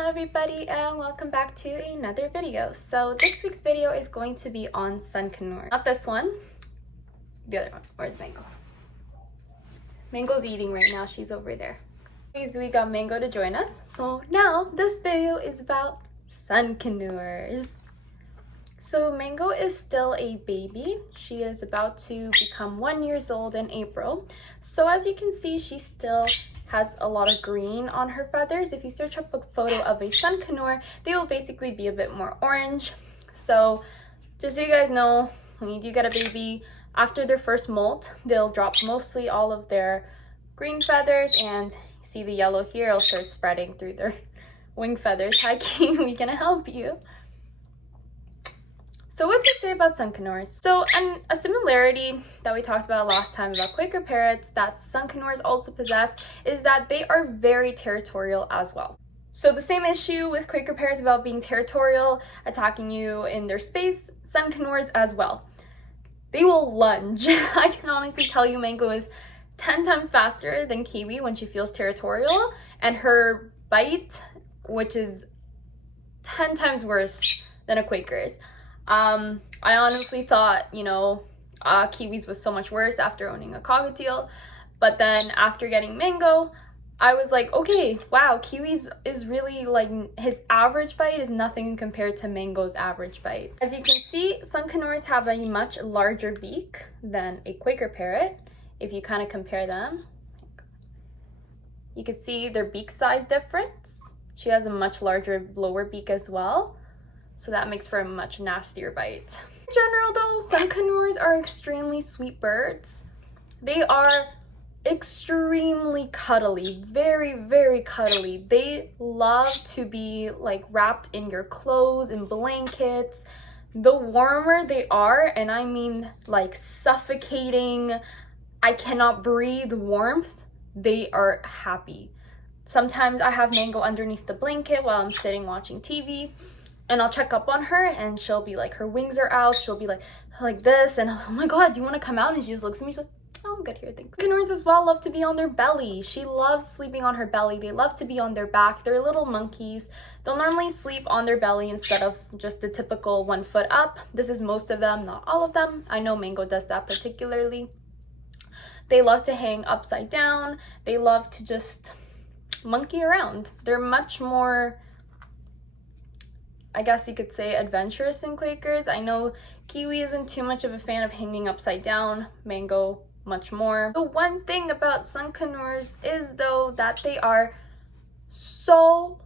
Hello everybody and welcome back to another video. So this week's video is going to be on sun conure. Not this one, the other one. Where's Mango? Mango's eating right now, she's over there. We got Mango to join us. So now this video is about sun conures. So Mango is still a baby. She is about to become 1 year old in April. So as you can see, she still has a lot of green on her feathers. If you search up a photo of a sun conure, they will basically be a bit more orange. So just so you guys know, when you do get a baby, after their first molt, they'll drop mostly all of their green feathers, and see the yellow here, it'll start spreading through their wing feathers. Hi Kiwi, gonna help you. So what to say about sun conures? So a similarity that we talked about last time about Quaker parrots that sun conures also possess is that they are very territorial as well. So the same issue with Quaker parrots about being territorial, attacking you in their space, sun conures as well. They will lunge. I can honestly tell you Mango is 10 times faster than Kiwi when she feels territorial, and her bite, which is 10 times worse than a Quaker's. I honestly thought, Kiwi's was so much worse after owning a cockatiel, but then after getting Mango, I was like, okay, wow, Kiwi's is really like, his average bite is nothing compared to Mango's average bite. As you can see, sun conures have a much larger beak than a Quaker parrot. If you kind of compare them, you can see their beak size difference. She has a much larger lower beak as well. So that makes for a much nastier bite. In general though, sun conures are extremely sweet birds. They are extremely cuddly, very, very cuddly. They love to be like wrapped in your clothes and blankets. The warmer they are, and I mean like suffocating, I cannot breathe warmth, they are happy. Sometimes I have Mango underneath the blanket while I'm sitting watching TV. And I'll check up on her and she'll be like, her wings are out, she'll be like this, and oh my god, do you want to come out? And she just looks at me, she's like, oh, I'm good here, thanks. Conures as well love to be on their belly. She loves sleeping on her belly. They love to be on their back. They're little monkeys. They'll normally sleep on their belly instead of just the typical 1 foot up. This is most of them, not all of them. I know Mango does that particularly. They love to hang upside down. They love to just monkey around. They're much more, I guess you could say, adventurous than Quakers. I know Kiwi isn't too much of a fan of hanging upside down. Mango, much more. The one thing about sun conures is though that they are so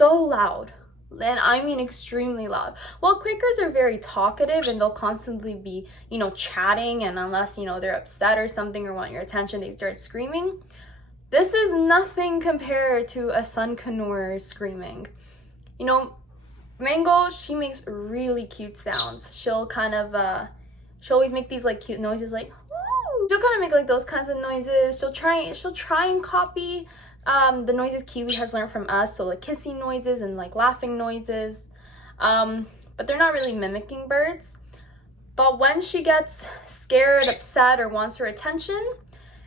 loud. And I mean extremely loud. While Quakers are very talkative and they'll constantly be, chatting, and unless, they're upset or something or want your attention, they start screaming. This is nothing compared to a sun conure screaming. Mango, she makes really cute sounds. She'll kind of, she'll always make these like cute noises like, woo! She'll kind of make like those kinds of noises. She'll try and copy the noises Kiwi has learned from us. So like kissing noises and like laughing noises. But they're not really mimicking birds. But when she gets scared, upset, or wants her attention,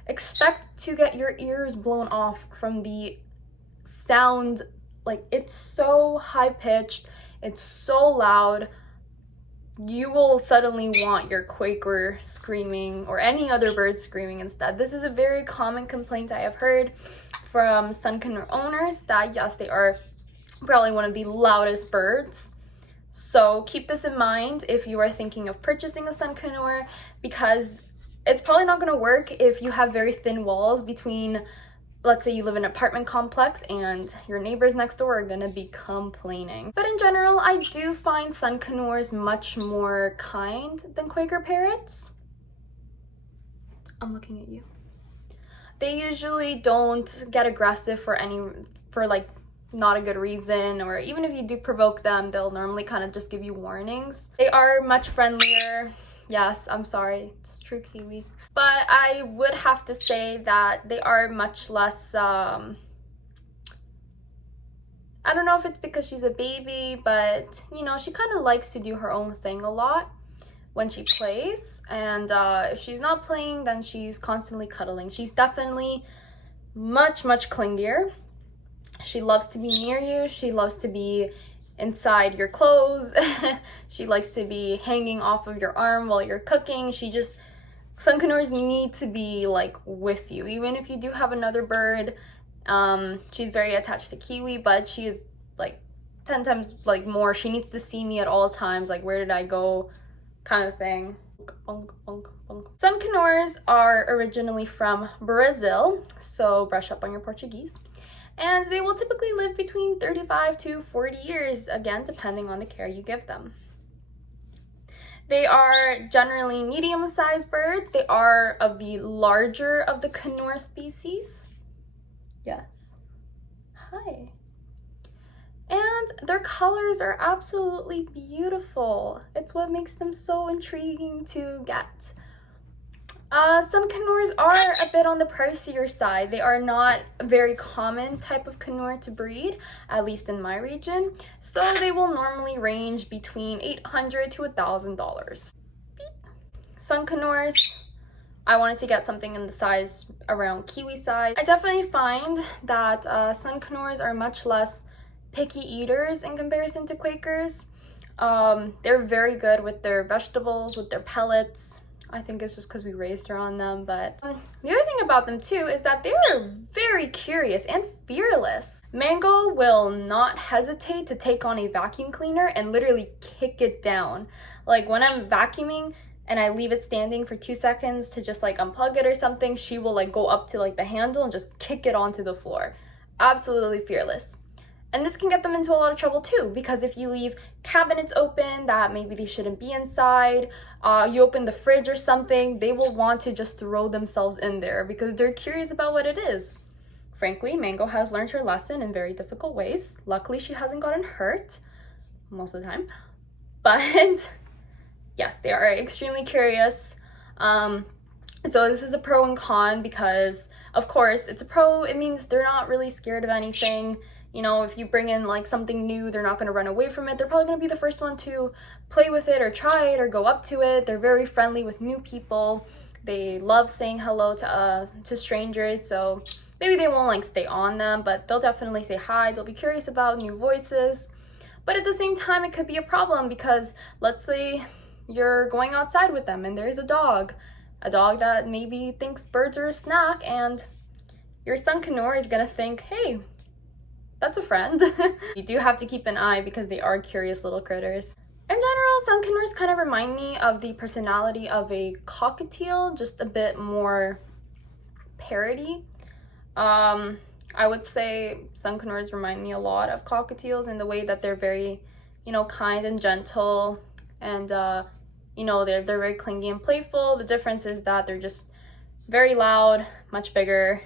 expect to get your ears blown off from the sound. Like, it's so high-pitched, it's so loud, you will suddenly want your Quaker screaming or any other bird screaming instead. This is a very common complaint I have heard from sun conure owners, that yes, they are probably one of the loudest birds. So keep this in mind if you are thinking of purchasing a sun conure, because it's probably not going to work if you have very thin walls between, let's say you live in an apartment complex and your neighbors next door are gonna be complaining. But in general, I do find sun conures much more kind than Quaker parrots. I'm looking at you. They usually don't get aggressive for like not a good reason, or even if you do provoke them, they'll normally kind of just give you warnings. They are much friendlier. Yes, I'm sorry, it's true, Kiwi. But I would have to say that they are much less, I don't know if it's because she's a baby, but, she kind of likes to do her own thing a lot when she plays. And if she's not playing, then she's constantly cuddling. She's definitely much clingier. She loves to be near you. She loves to be inside your clothes. She likes to be hanging off of your arm while you're cooking. Sun conures need to be like with you. Even if you do have another bird, she's very attached to Kiwi, but she is like 10 times like more. She needs to see me at all times, like where did I go kind of thing. Sun conures are originally from Brazil, so brush up on your Portuguese. And they will typically live between 35 to 40 years, again, depending on the care you give them. They are generally medium-sized birds. They are of the larger of the conure species. Yes. Hi. And their colors are absolutely beautiful. It's what makes them so intriguing to get. Some conures are a bit on the pricier side. They are not a very common type of conure to breed, at least in my region. So they will normally range between $800 to $1,000. Sun conures, I wanted to get something in the size around Kiwi size. I definitely find that sun conures are much less picky eaters in comparison to Quakers. They're very good with their vegetables, with their pellets. I think it's just because we raised her on them, but the other thing about them too is that they are very curious and fearless. Mango will not hesitate to take on a vacuum cleaner and literally kick it down. Like when I'm vacuuming and I leave it standing for 2 seconds to just like unplug it or something, she will like go up to like the handle and just kick it onto the floor. Absolutely fearless. And this can get them into a lot of trouble too, because if you leave cabinets open that maybe they shouldn't be inside, you open the fridge or something, they will want to just throw themselves in there because they're curious about what it is. Frankly, Mango has learned her lesson in very difficult ways. Luckily, she hasn't gotten hurt most of the time. But yes, they are extremely curious. So this is a pro and con because, of course, it's a pro. It means they're not really scared of anything. You know, if you bring in like something new, they're not going to run away from it. They're probably going to be the first one to play with it or try it or go up to it. They're very friendly with new people. They love saying hello to strangers. So maybe they won't like stay on them, but they'll definitely say hi. They'll be curious about new voices. But at the same time, it could be a problem because let's say you're going outside with them and there's a dog that maybe thinks birds are a snack, and your sun conure is going to think, hey, that's a friend. You do have to keep an eye because they are curious little critters. In general, sun conures kind of remind me of the personality of a cockatiel, just a bit more parroty. I would say sun conures remind me a lot of cockatiels in the way that they're very, you know, kind and gentle, and you know, they're very clingy and playful. The difference is that they're just very loud, much bigger,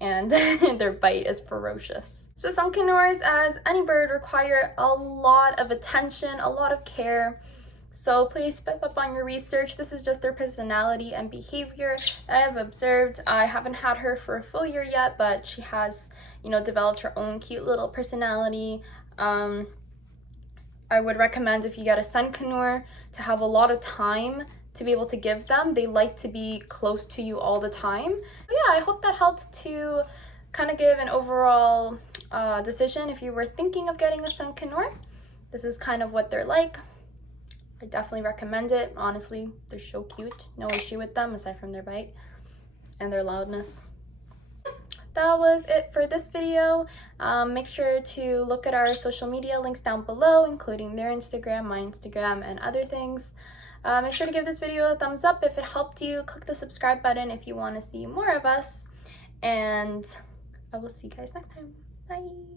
and their bite is ferocious. So sun conures, as any bird, require a lot of attention, a lot of care. So please step up on your research. This is just their personality and behavior that I've observed. I haven't had her for a full year yet, but she has, you know, developed her own cute little personality. I would recommend, if you get a sun conure, to have a lot of time to be able to give them. They like to be close to you all the time. So yeah, I hope that helped to kind of give an overall decision if you were thinking of getting a sun conure. This is kind of what they're like. I definitely recommend it. Honestly, they're so cute. No issue with them aside from their bite and their loudness. That was it for this video. Make sure to look at our social media links down below, including their Instagram, my Instagram, and other things. Make sure to give this video a thumbs up if it helped you. Click the subscribe button if you want to see more of us. And I will see you guys next time. Bye!